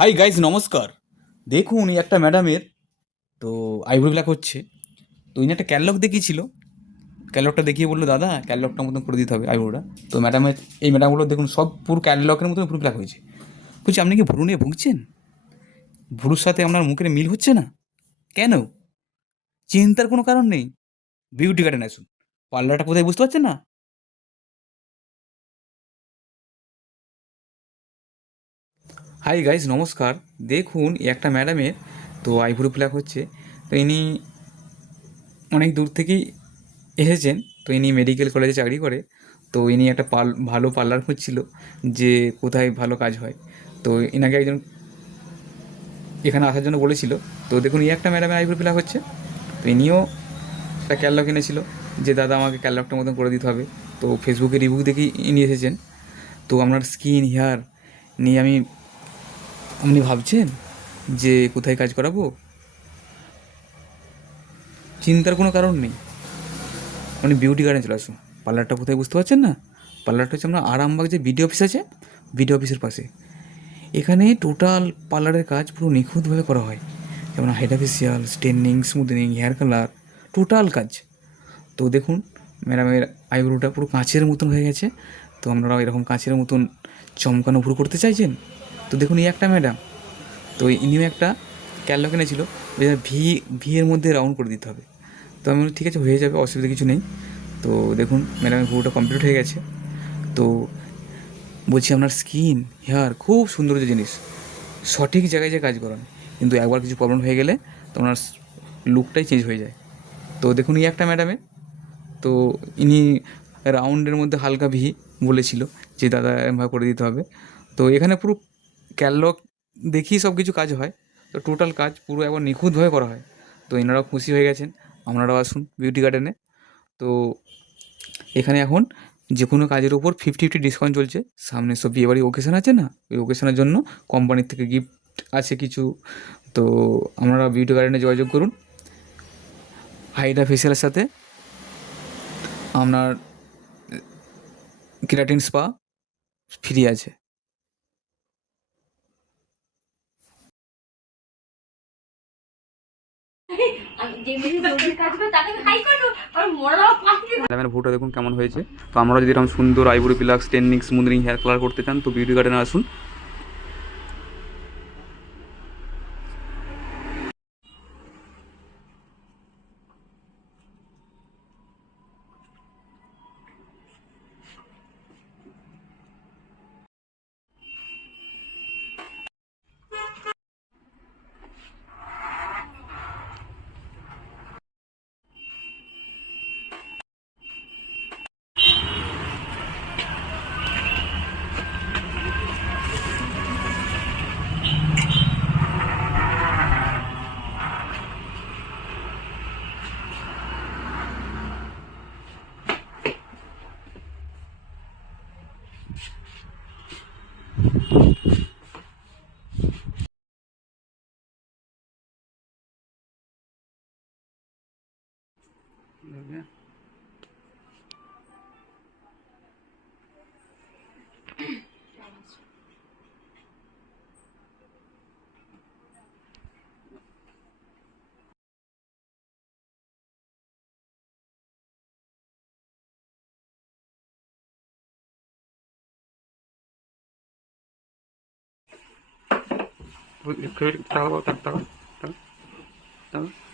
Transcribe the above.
Hi guys, নমস্কার। দেখুন, এই একটা ম্যাডামের তো আইব্রো ব্ল্যাক হচ্ছে। তো ইনি একটা ক্যাটলগ দেখিয়েছিল। ক্যাটলগটা দেখিয়ে বললো, দাদা ক্যাটলগটার মতন করে দিতে হবে আইব্রোটা। তো ম্যাডামের, এই ম্যাডামগুলো দেখুন সব পুরো ক্যাটলগের মতন পুরো ব্ল্যাক হয়েছে। বলছি, আপনি কি ভুরু নিয়ে ভুগছেন? ভুরুর সাথে আপনার মুখের মিল হচ্ছে না কেন? চিন্তার কোনো কারণ নেই। বিউটি গার্ডেন আসুন। পার্লারটা কোথায় বুঝতে পারছেন না? হাই গাইজ, নমস্কার। দেখুন, এই একটা ম্যাডামের তো আইব্রো ব্ল্যাক হচ্ছে। তো ইনি অনেক দূর থেকেই এসেছেন। তো ইনি মেডিকেল কলেজে চাকরি করে। তো ইনি একটা ভালো পার্লার খুঁজছিল, যে কোথায় ভালো কাজ হয়। তো এনাকে একজন এখানে আসার জন্য বলেছিল। তো দেখুন, এই একটা ম্যাডামের আইব্রো প্লাক হচ্ছে। তো ইনিও একটা ক্যাটলগ এনেছিল, যে দাদা আমাকে ক্যাটলগটার মতন করে দিতে হবে। তো ফেসবুকে রিভিউ দেখেই ইনি এসেছেন। তো আপনার স্কিন হেয়ার নিয়ে আপনি ভাবছেন যে কোথায় কাজ করাবো? চিন্তার কোনো কারণ নেই। আপনি বিউটি গার্ডেন চলে আসুন। পার্লারটা কোথায় বুঝতে পারছেন না? পার্লারটা হচ্ছে আপনার আরামবাগ যে বিডি অফিস আছে, বিডি অফিসের পাশে। এখানে টোটাল পার্লারের কাজ পুরো নিখুঁতভাবে করা হয়। যেমন হাইড্রা ফেসিয়াল, স্টেনিং, স্মুথনিং, হেয়ার কালার, টোটাল কাজ। তো দেখুন, ম্যাডামের আইব্রোটা পুরো কাঁচের মতন হয়ে গেছে। তো আপনারাও এরকম কাঁচের মতন চমকানো ভুরু করতে চাইছেন? তো দেখুন, এই একটা ম্যাডাম, তো ইনিও একটা ক্যাটলগ এনেছিল, ভি ভি এর মধ্যে রাউন্ড করে দিতে হবে। তো আমি বলি, ঠিক আছে, হয়ে যাবে, অসুবিধা কিছু নেই। তো দেখুন, ম্যাডামের ভুরুটা কমপ্লিট হয়ে গেছে। তো বলছি, আপনার স্কিন হেয়ার খুব সৌন্দর্য জিনিস, সঠিক জায়গায় যে কাজ করান, কিন্তু একবার কিছু প্রবলেম হয়ে গেলে তো ওনার লুকটাই চেঞ্জ হয়ে যায়। তো দেখুন, এই একটা ম্যাডামে তো ইনি রাউন্ডের মধ্যে হালকা ভি বলেছিল, যে দাদা এরমভাবে করে দিতে হবে। তো এখানে পুরো ক্যাটলগ দেখেই সব কিছু কাজ হয়। তো টোটাল কাজ পুরো একবার নিখুঁতভাবে করা হয়। তো এনারাও খুশি হয়ে গেছেন। আপনারাও আসুন বিউটি গার্ডেনে। তো এখানে এখন যে কোনো কাজের উপর 50-50 ডিসকাউন্ট চলছে। সামনে সব বিয়েবাড়ি ওকেশন আছে না, ওই ওকেশনের জন্য কোম্পানির থেকে গিফট আছে কিছু। তো আপনারা বিউটি গার্ডেনে যোগাযোগ করুন। হাইড্রা ফেসিয়ালের সাথে আপনার কেরাটিন স্পা ফ্রি আছে। ম্যাডামের ভুটা দেখুন কেমন হয়েছে। তো আমরা যদি এরকম সুন্দর আইব্রো প্লাক, স্টেনিং, স্মুথনিং, হেয়ার কালার করতে চান, তো বিউটি গার্ডেনে আসুন। তাকাও, তাকাও, তাকাও, তাকাও।